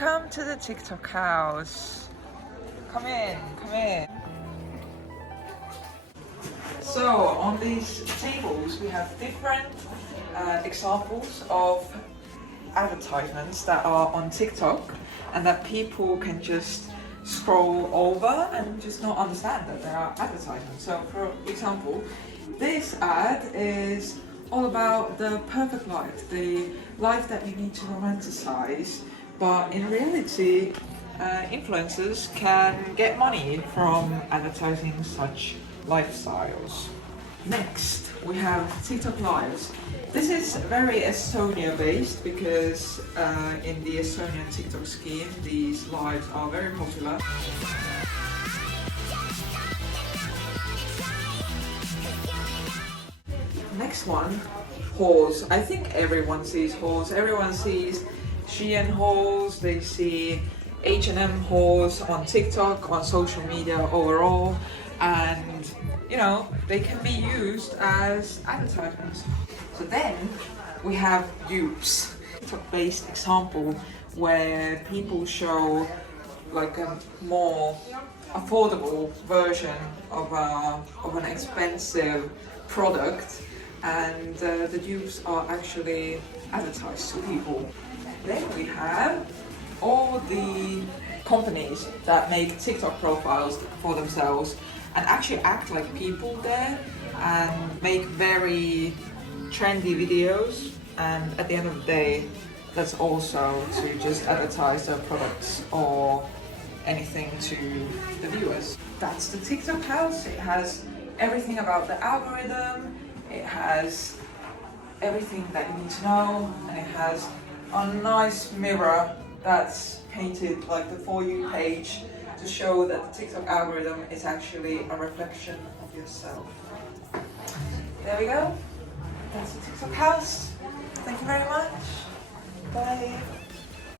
Welcome to the TikTok house. Come in, come in. So on these tables we have different examples of advertisements that are on TikTok and that people can just scroll over and just not understand that they are advertisements. So for example, this ad is all about the perfect life, the life that you need to romanticize, but in reality influencers can get money from advertising such lifestyles. Next, we have TikTok Lives. This is very Estonia based because in the Estonian TikTok scheme, these lives are very popular. Next one, hauls. I think everyone sees hauls. Everyone sees Shein hauls. They see H&M hauls on TikTok, on social media overall, and you know, they can be used as advertisements. So then we have dupes, TikTok-based example where people show like a more affordable version of an expensive product, and the dupes are actually advertised to people. Then we have all the companies that make TikTok profiles for themselves and actually act like people there and make very trendy videos, and at the end of the day that's also to just advertise their products or anything to the viewers. That's the TikTok house. It has everything about the algorithm, it has everything that you need to know, and it has a nice mirror that's painted like the For You page to show that the TikTok algorithm is actually a reflection of yourself. There we go. That's the TikTok house. Thank you very much. Bye.